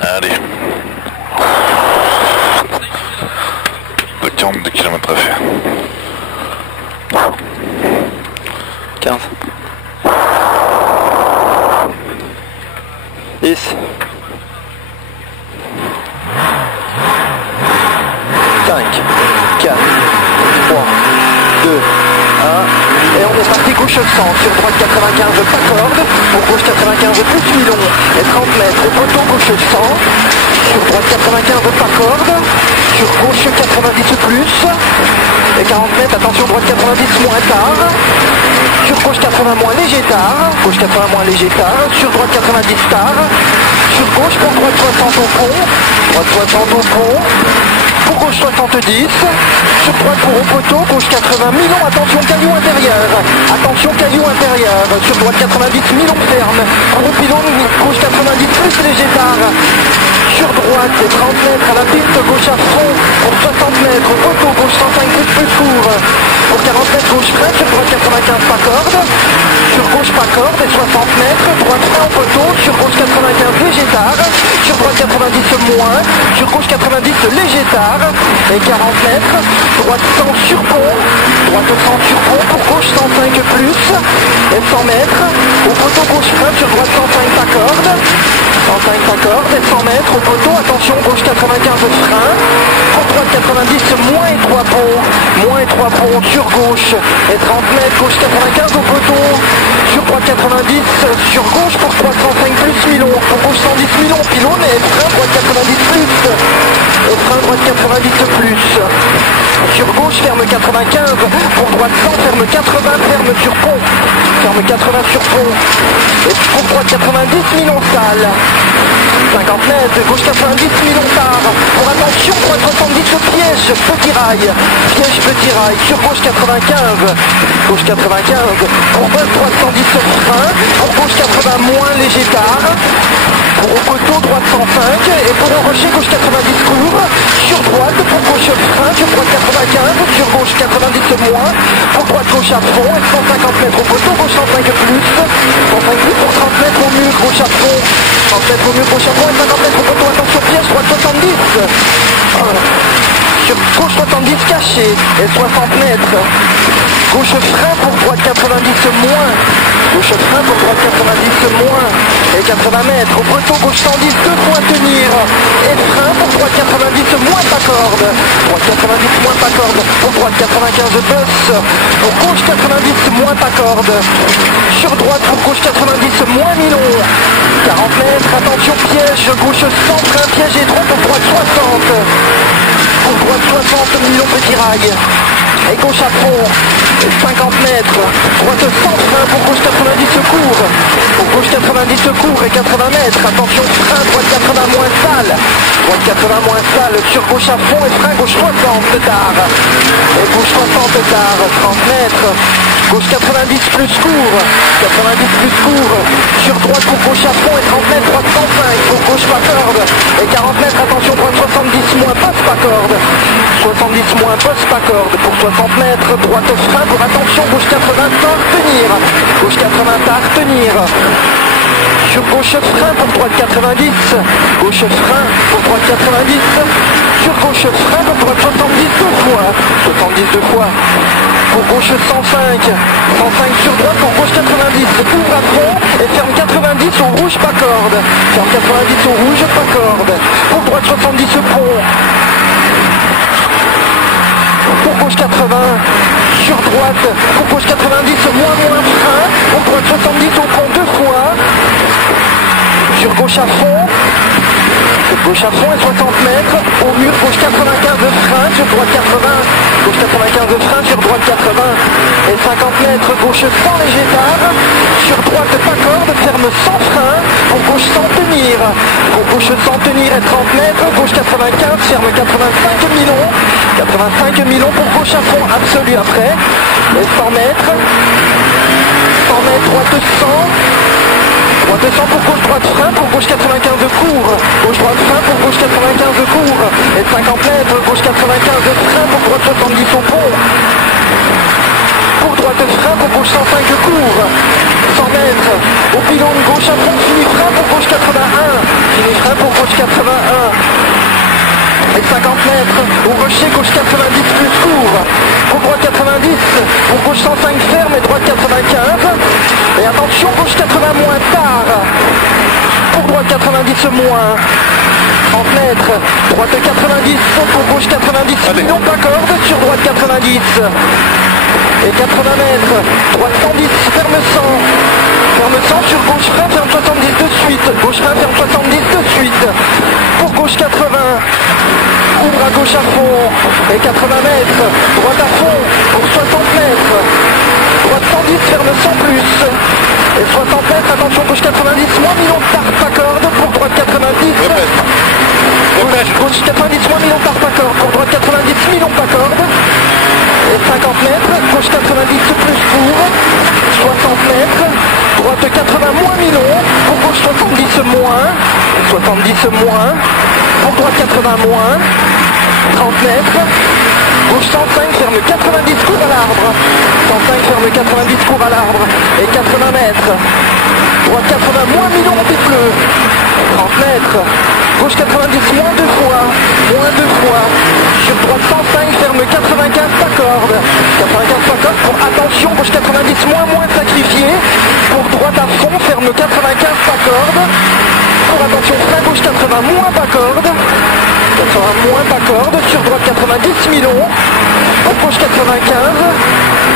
Allez. De 42 km à faire. 15. 10. 5, 4, 3, 2, 1. Et on est parti gauche 100 sur droite 95 pas corde, pour gauche 95 plus milon et 30 mètres au poteau gauche 100, sur droite 95 pas corde, sur gauche 90 plus, et 40 mètres, attention droite 90 moins tard, sur gauche 80 moins léger tard, gauche 80 moins léger tard, sur droite 90 tard, sur gauche pour droite 60 au pont, droite 60 au pont, pour gauche 70, sur droite pour au poteau, gauche 80, milon, attention caillou intérieur, attention caillou intérieur, sur droite 90, milon ferme, pour au pylône, gauche 90 plus léger tard, sur droite et 30 mètres à la piste, gauche à fond, pour 60 mètres, poteau, gauche 105 plus court, pour 40 mètres, gauche frein, sur droite 95 pas corde, sur gauche pas corde et 60 mètres, droite frein au poteau, sur gauche 95 léger tard, sur droite 90 moins, sur gauche 90 léger tard, et 40 mètres, droite 100 sur pont, droite 100 sur pont, pour gauche 105 plus, et 100 mètres, au poteau gauche frein, sur droite 105 pas corde, 105 pas corde, et 100 mètres, au poteau, attention, gauche 95 frein, pour droite 90, moins et 3 ponts, sur gauche, et 30 mètres, gauche 95 au poteau, sur droite 90, sur gauche pour droite 105 plus milon, pour gauche 110 milon, pylône, et frein droite 90 plus, et frein droite 90 plus, sur gauche ferme 95, pour droite 100 ferme 80, ferme sur pont, ferme 80 sur pont, et pour droite 90 milon salle, 50 mètres, gauche 90 milon tard, pour attention droite 70 piège, petit rail, sur gauche 95, pour droite 110 frein, pour gauche 80 moins léger tard, pour au poteau droite 105, et pour au rocher gauche 90 court, sur droite pour gauche frein, sur droite 95, sur gauche 90 moins, pour droite gauche à fond, et 150 mètres au poteau, gauche 105 plus, 105 plus pour 30 mètres au mur, gauche à fond, 30 mètres au mur, gauche à fond, et 50 mètres au poteau, attention piège, droite 70, sur gauche 70 caché, et 60 mètres, gauche frein pour droite 90 moins, gauche frein pour droite 90 moins, et 80 mètres, au poteau gauche 110, deux fois tenir, et frein pour droite 90 moins pas corde, droite 90 moins pas corde, pour droite 95 bosse, pour gauche 90 moins pas corde, sur droite pour gauche 90 moins milon, 40 mètres, attention piège, gauche 100 frein, piège et droite pour droite 60, pour droite 60 milon petit rail, et gauche à fond, 50 mètres, droite 100 frein pour gauche 90 court, pour gauche 90 court et 80 mètres, attention frein, droite 80 moins salle, droite 80 moins salle, sur gauche à fond et frein gauche 60 tard, et gauche 60 tard, 30 mètres, gauche 90 plus court, 90 plus court, sur droite pour gauche à fond et 30 mètres, droite 105, pour gauche pas corde, et 40 mètres, attention droite 70 moins passe pas corde, 70 moins passe pas corde, pour 60 mètres, droite au frein, pour attention, gauche 80 tard, tenir, gauche 80 tard, tenir, sur gauche frein pour droite 90, gauche frein pour droite 90, sur gauche frein pour droite 70 deux fois, pour gauche 105, 105 sur droite pour gauche 90, ouvre à fond et ferme 90 au rouge pas corde, ferme 90 au rouge pas corde, pour droite 70 pont, pour gauche 80, sur droite, pour gauche 90, moins frein, pour droite 70 au pont deux fois, sur gauche à fond et 60 mètres, au mur gauche 95 frein, sur droite 80, gauche 95 frein, sur droite 80, et 50 mètres, gauche 100 léger tard, sur droite pas corde, ferme 100 frein, pour gauche 100 tenir, pour gauche 100 tenir et 30 mètres, gauche 95, ferme 85 milons, 85 milons pour gauche à fond absolu après, et 100 mètres, droite 100, droite 100 pour gauche, droite frein, pour gauche 95 court, gauche droite frein, pour gauche 95 court, et 50 mètres, gauche 95 frein, pour droite 70 au pont, pour droite frein, pour gauche 105 court, 100 mètres, au pylône gauche à fond, fini frein, pour gauche 81, fini frein pour gauche 81, 81 et 50 mètres, au rocher, gauche 90 plus court, pour droite 90, pour gauche 105 ferme et droite 95, et attention, gauche 80 moins tard, pour droite 90 moins, 30 mètres, droite 90, pour gauche 90, non pas corde, sur droite 90, et 80 mètres, droite 110, ferme 100 sur gauche frein, ferme 70 de suite, gauche frein, ferme 70 de suite, pour gauche 80, ouvre à gauche à fond, et 80 mètres, droite à fond, pour 60 mètres, droite 110, ferme 100 plus, et 60 mètres, attention, gauche 90, moins million de tarte à corde, pour droite 90, gauche 90, moins million de tarte à corde, pour droite 90, million pas corde, et 50 mètres, gauche 90 plus court, 60 mètres, droite 80 moins million, pour gauche 70 moins, 70 moins, pour droite 80 moins, 30 mètres, gauche 105, ferme 90, court à l'arbre, 105, ferme 90, court à l'arbre, et 80 mètres, droite 80 moins million, des bleus, 30 mètres, gauche 90, moins 2 fois, sur droite 105, ferme 95, pas corde, 95 pas corde, pour attention, gauche 90, moins sacrifié, pour droite à fond, ferme 95, pas corde, pour attention, frein gauche 80, moins pas corde, 80 moins pas corde, sur droite 90, milon, pour gauche 95,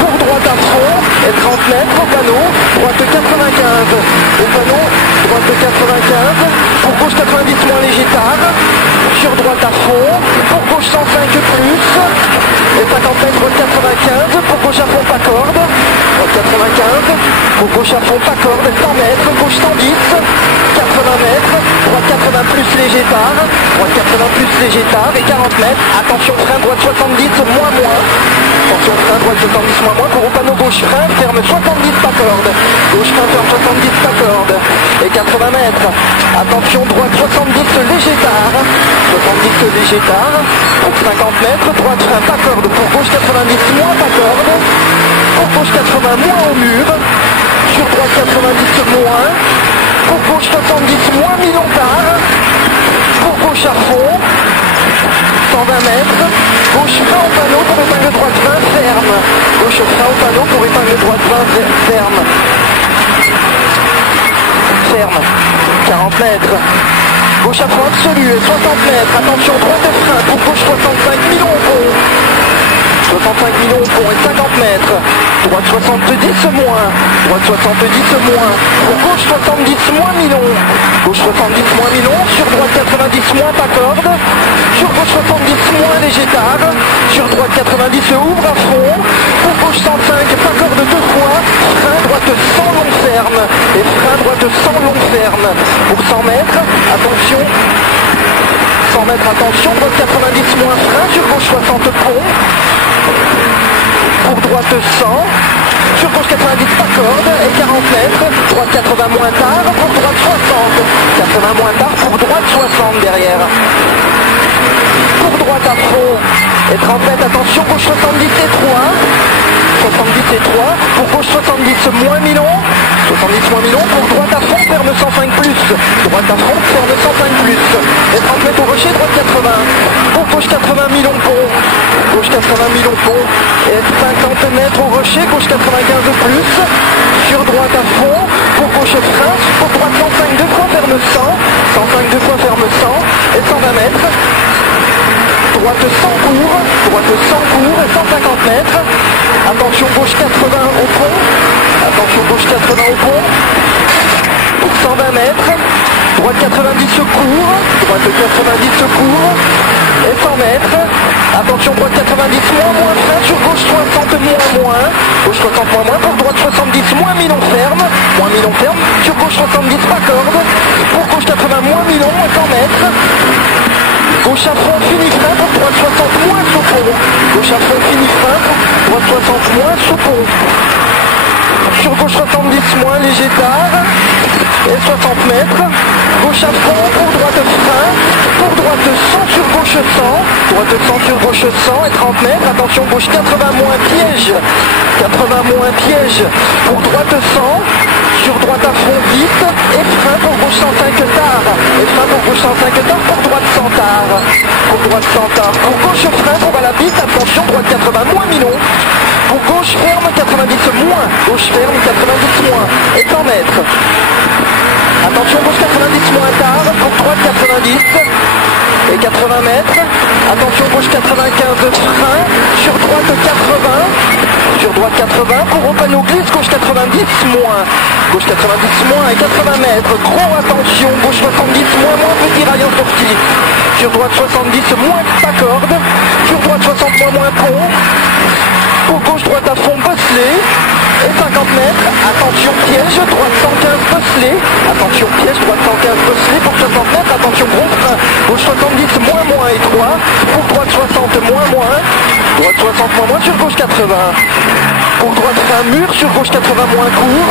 pour droite à fond, et 30 mètres au panneau, droite 95, au panneau, droite 95, pour gauche 90 moins léger tard, sur droite à fond, pour gauche 105 plus, et 50 mètres droite 95, pour gauche à fond pas corde, droite 95, pour gauche à fond pas corde, 100 mètres, gauche 110, 80 mètres, droite 80 plus léger tard, droite 80 plus léger tard, et 40 mètres, attention frein droite 70 moins, attention frein droite 70 moins, pour au panneau gauche frein, ferme 70 pas corde, gauche frein ferme 70 pas corde, et 80 mètres, attention droite 70 léger tard, 70 léger tard, pour 50 mètres, droite frein pas corde, pour gauche 90 moins pas corde, pour gauche 80 moins au mur, sur droite 90 moins, pour gauche 70 moins million tard, pour gauche à fond, 120 mètres, gauche frein au panneau pour épingle droite 20 ferme, gauche frein au panneau pour épingle droite 20 ferme, 40 mètres, gauche à fond absolu et 60 mètres, attention droite et frein, pour gauche 65 millions au pont, 65 millions au pont et 50 mètres, droite 70 moins, droite 70 moins, pour gauche 70 moins millions, gauche 70 moins millions, sur droite 90 moins pas corde, sur gauche 70 moins léger tard, sur droite 90 ouvre à fond, pour gauche 105 pas corde 2 fois, frein droite 100 long ferme, et frein droite 100 long ferme, pour 100 mètres, attention, 100 mètres attention, droite 90 moins frein, sur gauche 60 pont, pour droite 100, sur gauche 90 pas corde et 40 mètres, droite 80 moins tard, pour droite 60, 80 moins tard, pour droite 60 derrière, pour droite à fond et 30 mètres, attention, gauche 70 et 3, 70 et 3, pour gauche 70 moins million, 70 moins million, pour droite à fond, ferme 105 plus, droite à fond, ferme 105 plus, et 30 mètres au rocher, droite 80, pour gauche 80 millions pont, gauche 80 millions pont, et 50 mètres au rocher, gauche 95 plus, sur droite à fond, pour gauche frein, pour droite 105 deux fois, ferme 100, 105 deux fois, ferme 100, et 120 mètres, droite 100 court, et 150 mètres, attention gauche 80 au pont, attention gauche 80 au pont, pour 120 mètres, droite 90 court, droite 90 court, et 100 mètres, attention droite 90 moins frein, sur gauche 60 moins, gauche 60 moins, pour droite 70 moins million ferme, sur gauche 70 pas corde, pour gauche 80 moins million, 100 mètres, gauche à fond fini frein, pour droite 60 moins sous pont, gauche à fond fini frein, pour droite 60 moins sous pont, sur gauche 70 moins léger tard, et 60 mètres, gauche à fond, pour droite frein, pour droite 100 sur gauche 100, droite 100 sur gauche 100 et 30 mètres, attention gauche 80 moins piège, 80 moins piège, pour droite 100, sur droite à fond vite, et frein pour gauche 105 tard, et frein pour gauche 105 tard, droite sans tard. Pour gauche frein pour à la bite, attention, droite 80 moins Milon. Pour gauche ferme, 90 moins. Gauche ferme, 90 moins. Et 100 mètres. Attention, gauche 90 moins tard. Pour droite 90. Et 80 mètres. Attention, gauche 95 frein. Sur droite 80. Sur droite 80. Pour au panneau glisse, gauche 90 moins. Gauche 90 moins et 80 mètres. Gros attention, gauche 70 moins, petit rayon sorti. Sur droite 70 moins, pas corde. Sur droite 60 moins, pont. Pour gauche, droite à fond, bosselé. Et 50 mètres, attention piège, droite 115 bosselé. Attention piège, droite 115 bosselé. Pour 60 mètres, attention gros frein. Gauche 70 moins et 3. Pour droite 60 moins. Droite 60 moins sur gauche 80. Pour droite frein mur, sur gauche 80 moins court.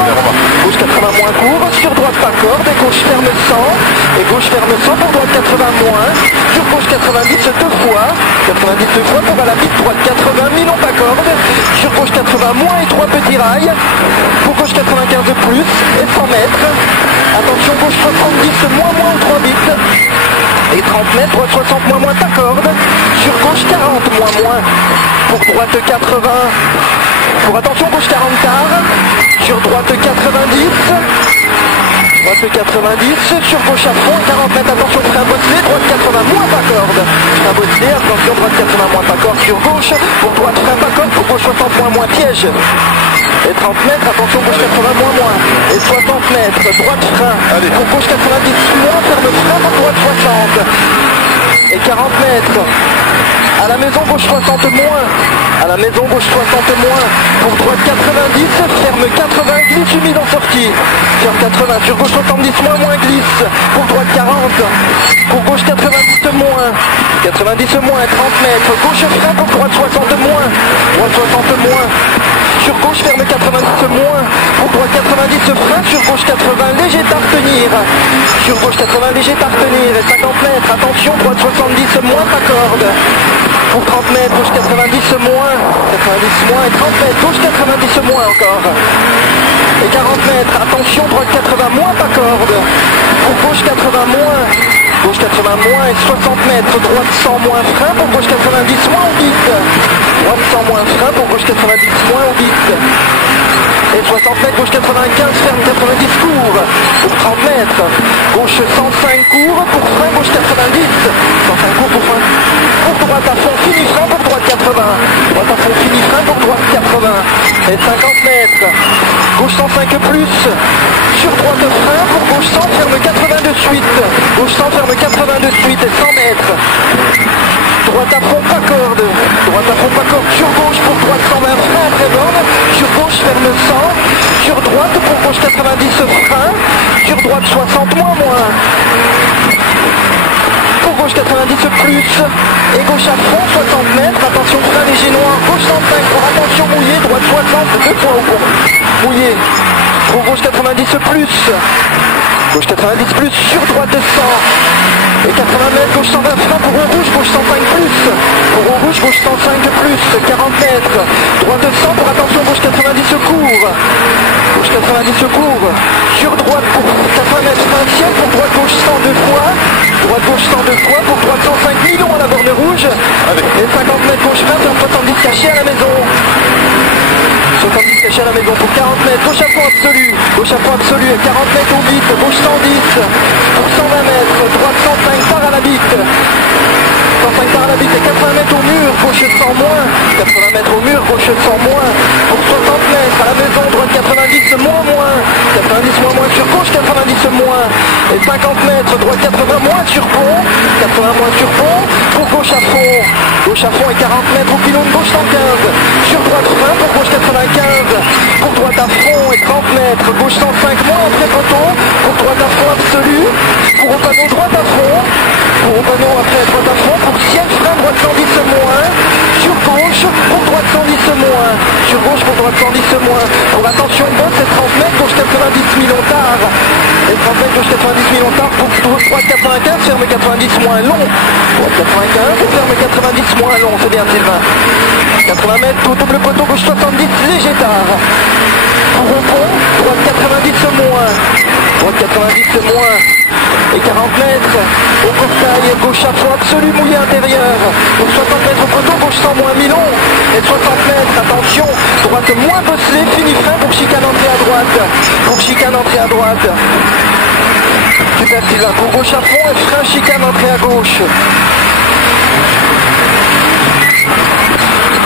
Gauche 80 moins court. Sur droite pas corde. Et gauche ferme 100. Et gauche ferme 100 pour droite 80 moins. Sur gauche 90 deux fois. 90 deux fois pour à la bite, droite 80 Milon pas corde. Sur gauche 80 moins et 3 petits rails. Pour gauche 95 plus et 100 mètres. Attention gauche 70 moins ou 3 bits. Et 30 mètres, droite 60 moins ta corde. Sur gauche 40 moins. Pour droite 80. Pour attention gauche 40 tard. Sur droite 90. Droite 90, sur gauche à fond, 40 mètres, attention frein bosselé, droite 80 moins pas corde. Frein bosselé, attention droite 80 moins pas corde sur gauche. Pour droite frein pas corde, pour gauche 60 moins piège. Et 30 mètres, attention gauche 80 moins. Et 60 mètres, droite frein. Allez. Pour gauche 90 moins, ferme frein pour droite 60. Et 40 mètres. À la maison gauche 60 moins. À la maison gauche 60 moins. Pour droite 90, ferme 80, glisse humide en sortie. Ferme 80, sur gauche 70 moins glisse. Pour droite 40. Pour gauche 90 moins. 90 moins, 30 mètres. Gauche frein pour droite 60 moins. Droite 60 moins. Sur gauche ferme 90 moins. Pour droite 90 frein. Sur gauche 80 léger à retenir. Sur gauche 80 léger à retenir. Et 50 mètres. Attention, droite 70 moins, pas corde. Pour 30 mètres, gauche 90 moins. 90 moins et 30 mètres. Gauche 90 moins encore. Et 40 mètres. Attention, droite 80 moins, pas corde. Pour gauche 80 moins. Gauche 80 moins et 60 mètres. Droite 100 moins frein. Pour gauche 90 moins, on vite. Droite 100 moins frein. Pour gauche 90 moins, on vite. Et 60 mètres, gauche 95, ferme 90 court. Pour 30 mètres. Gauche 105 court. Pour frein, gauche 90. 105 court pour frein. Pour droite à fond, fini frein. Pour droite 80. Droite à fond, fini frein. Pour droite 80. Et 50 mètres. Gauche 105 plus. Sur droite frein. Pour gauche 100, ferme 80 de suite. Gauche 100, ferme 80 de suite. Et 100 mètres. Droite à fond, pas corde. Droite à fond, pas corde. Sur gauche, pour droite 120 frein après borne. Sur gauche, ferme 100. Sur droite, pour gauche 90 frein. Sur droite 60 moins. Pour gauche 90 plus. Et gauche à fond, 60 mètres. Attention, frein léger noir. Gauche 105. Pour attention mouillé. Droite 60. Deux fois au pont. Mouillé. Pour gauche 90 plus. Gauche 90 plus. Sur droite 100. Et 80 mètres, gauche 120 frein pour au rouge, gauche 105 plus. Pour au rouge, gauche 105 plus. 40 mètres. Droite 100 pour attention, gauche 90 secours. Gauche 90 secours. Sur droite pour 80 mètres, frein ciel. Pour droite, gauche 100 deux fois. Droite, gauche 100 deux fois. Pour droite 105 Milon à la borne rouge. Et 50 mètres, gauche frein, sur 70 caché à la maison. 70 caché à la maison pour 40 mètres, gauche à fond absolu, gauche à fond absolu, et 40 mètres au bite, gauche 110, pour 120 mètres, droite 105 par à la bite, 105 par à la bite, et 80 mètres au mur, gauche 100 moins, 80 mètres au mur, gauche 100 moins, pour 60 mètres à la maison, droite 90 moins, 90 moins sur gauche, 90 moins, et 50 mètres, droite 80 moins sur pont, 80 moins sur pont, pour gauche à fond et 40 mètres au pylône, gauche 115, sur droite frein, pour gauche 95, pour droite à fond et 30 mètres, gauche 105 moins, après poteau, pour droite à fond absolu, pour au panneau droite à fond, pour au panneau après droite à fond, pour ciel frein, droite 110 moins, sur gauche, pour droite 110 moins, sur gauche, pour droite 110 moins, pour attention bosse et 30 mètres, gauche 90 millions tard, et 30 mètres, gauche 90 millions tard, pour droite 95, ferme 90 moins long, droite 95, et ferme 90 moins long, c'est bien Sylvain, 80 mètres, tout double poteau, gauche 70, léger tard, pour au pont, droite 90 moins, droite 90 moins, et 40 mètres au portail, gauche à fond absolu, mouillé intérieur. Donc 60 mètres au poteau, gauche 100 moins Milon. Et 60 mètres, attention, droite moins bosselée, fini frein pour chicane entrée à droite. Pour chicane entrée à droite. Super Sylvain, pour gauche à fond et frein chicane entrée à gauche.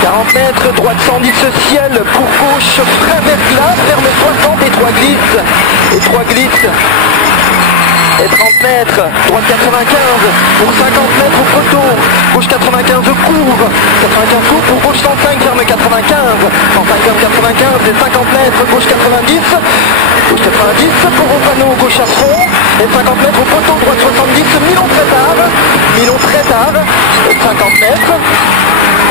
40 mètres, droite 110 ciel, pour gauche, frein vers glace, ferme 60 et 3 glisses. Et 3 glisses. Et 30 mètres, droite 95, pour 50 mètres au poteau, gauche 95 court, 95 court, pour gauche 105, ferme 95, 105 ferme 95, et 50 mètres, gauche 90, gauche 90, pour au panneau, gauche à fond, et 50 mètres au poteau, droite 70, Milon très tard, et 50 mètres,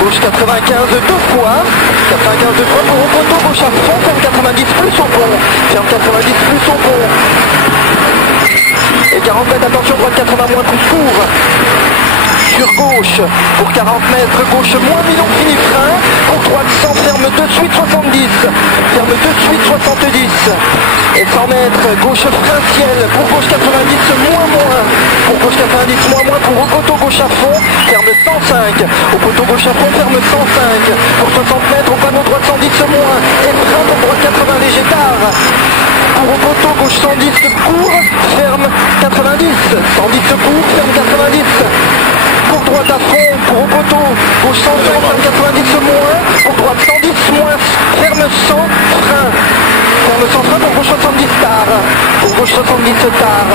gauche 95 deux fois, 95 deux fois pour au poteau, gauche à fond, ferme 90 plus au pont, ferme 90 plus au pont. Et 40 mètres, attention, droite 80 moins pouce court. Sur gauche, pour 40 mètres, gauche moins Milon, fini frein. Pour droite 100, ferme de suite 70. Ferme de suite 70. Et 100 mètres, gauche frein ciel. Pour gauche 90, moins. Pour gauche 90, moins. Pour au poteau gauche à fond, ferme 105. Au poteau gauche à fond, ferme 105. Pour 60 mètres, au panneau droite 110, moins. Et frein pour droite 80, léger tard. Pour au poteau gauche 110 court, ferme 90. 110 court, ferme 90. Pour droite à fond, pour au poteau gauche 100, ferme 90 moins. Pour droite 110 moins, ferme 100, frein. Ferme 100 frein pour gauche 70 tard. Pour gauche 70 tard.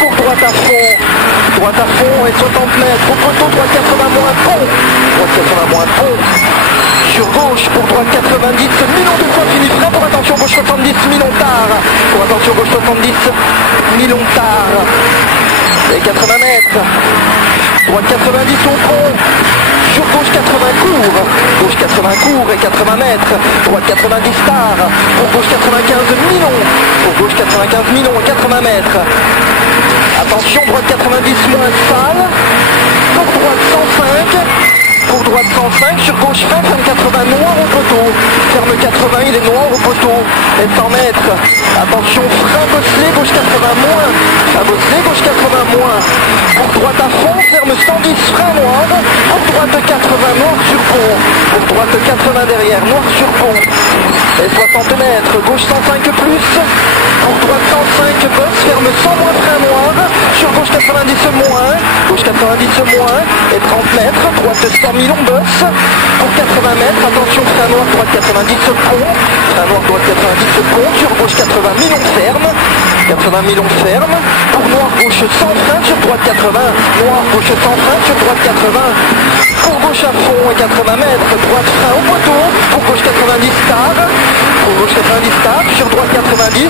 Pour droite à fond et 60 mètres. Au poteau droite 80 moins pont. Droite 80 moins pont. Sur gauche, pour droite 90, Milon deux fois fini frein, pour attention gauche 70, Milon tard. Pour attention gauche 70, Milon tard. Et 80 mètres. Droite 90 au pont. Sur gauche 80 court. Gauche 80 court et 80 mètres. Droite 90 tard. Pour gauche 95 Milon. Pour gauche 95 Milon et 80 mètres. Attention, droite 90 moins sale. Pour droite 105. Pour droite 105, sur gauche frein, ferme 80 noir au poteau. Ferme 80, il est noir au poteau. Et 100 mètres. Attention, frein bosselé, gauche 80 moins. Frein bosselé, gauche 80 moins. Pour droite à fond, ferme 110, frein noir. Pour droite 80, noir sur pont. Pour droite 80 derrière, noir sur pont. Et 60 mètres, gauche 105 plus. Pour droite 105, bosse, ferme 100 moins, frein noir. Sur gauche 90 moins. Gauche 90 moins. Et 30 mètres, droite 100 Milon bosse. Pour 80 mètres, attention, frein noir, droite 90 pont. Frein noir, droite 90 pont. Sur gauche 80 Milon ferme. 80 Milon ferme. Pour noir, gauche 100 frein. Sur droite 80. Noir, gauche 100 frein. Sur droite 80. Pour gauche à fond et 80 mètres. Droite frein au poteau. Pour gauche 90 tard. Pour gauche 90 tard. Sur droite 90.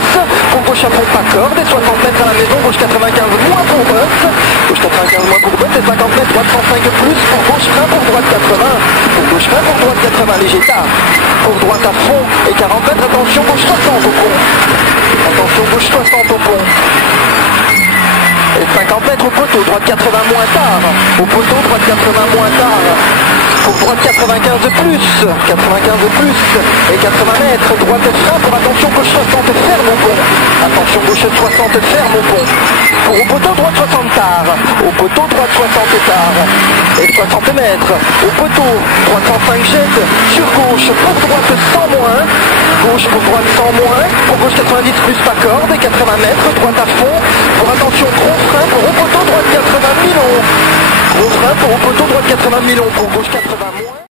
Pour gauche à fond pas corde. Et 60 mètres à la maison. Gauche 95 moins pour bosse. Gauche 95 moins pour bosse. Et 50 mètres. Droite 105 plus. Pour gauche frein. Pour droite 80. Pour gauche frein. Pour droite 80. Léger tard. Pour droite à fond et 40 mètres. Attention, gauche 60 au pont. Attention, gauche 60 au pont. Et 50 mètres au poteau, droite 80 moins tard. Au poteau, droite 80 moins tard. Pour droite 95 plus. 95 plus. Et 80 mètres, droite frein. Pour attention, gauche 60 ferme au pont. Attention, gauche 60 ferme au pont. Pour au poteau, droite 60 tard. Au poteau, droite 60 tard. Et 60 mètres. Au poteau, droite 105 jette. Sur gauche, pour droite 100 moins. Gauche pour droite 100 moins. Pour gauche 90 plus pas corde. Et 80 mètres, droite à fond. Pour attention, gros frein. Pour au poteau, droite 80 Milon. Gros frein pour au poteau, droite 80 Milon. Pour gauche 80 moins.